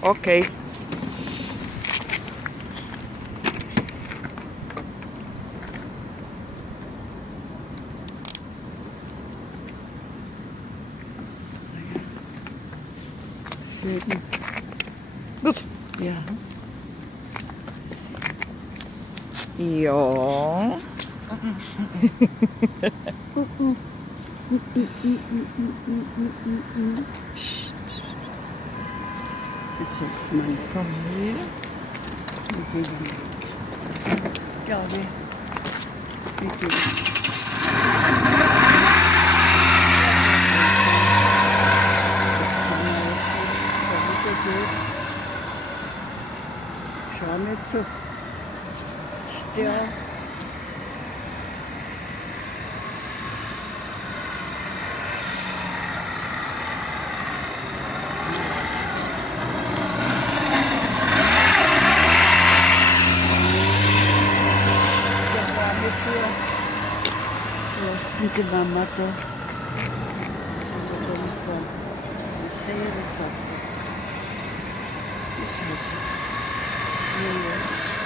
Okej. Schön. Gut. Ja. Ja. Psst. Also, Mann, Komm hier. wir gehen jetzt. Ich glaube, wir gehen. Schau nicht so. Ja. Was mit der Mama da? Das ist ja ihre Sache. Das ist halt so. Ja, ja.